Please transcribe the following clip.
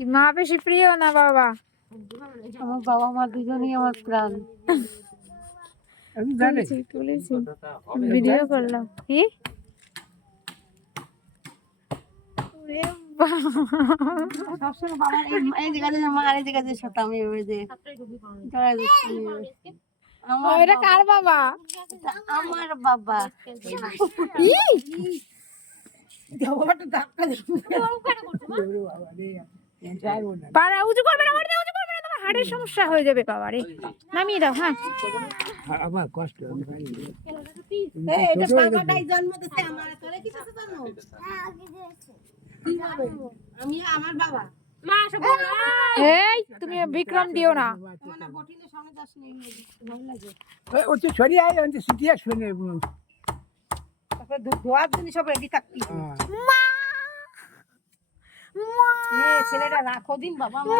মা বেশি প্রিয় না বাবা? আমার বাবা মা দুজনেই আমার প্রাণ। তুলেছি ভিডিও করলাম। কি ওরে বাবা! সবসময় বাবার এই জায়গাতে মার এই জায়গাতে শতাম এইভাবে যে জড়াই দিচ্ছি। ও, এটা কার বাবা? এটা আমার বাবা। ই! পাড়া উঁচু করবে না, মাটিতে উঁচু করবে না, তোমার হাড়ের সমস্যা হয়ে যাবে বাবা রে। নামিয়ে দাও। হ্যাঁ, আমার কষ্ট এটা বাবাটাই জন্ম দিতে আমার তোরে কিছু তো জানো আমি আমার বাবা এই তুমি বিক্রম দিও না। মানে বটিলে সামনে যাস নেই ভালো লাগে ও তো ছড়িয়ে আয় অন্ত সিটিয়া শুনে তারপর ধোয়ার জন্য সব রেডি থাকতি মা! মা! নে ছেলেটা রাখো দিন বাবা মা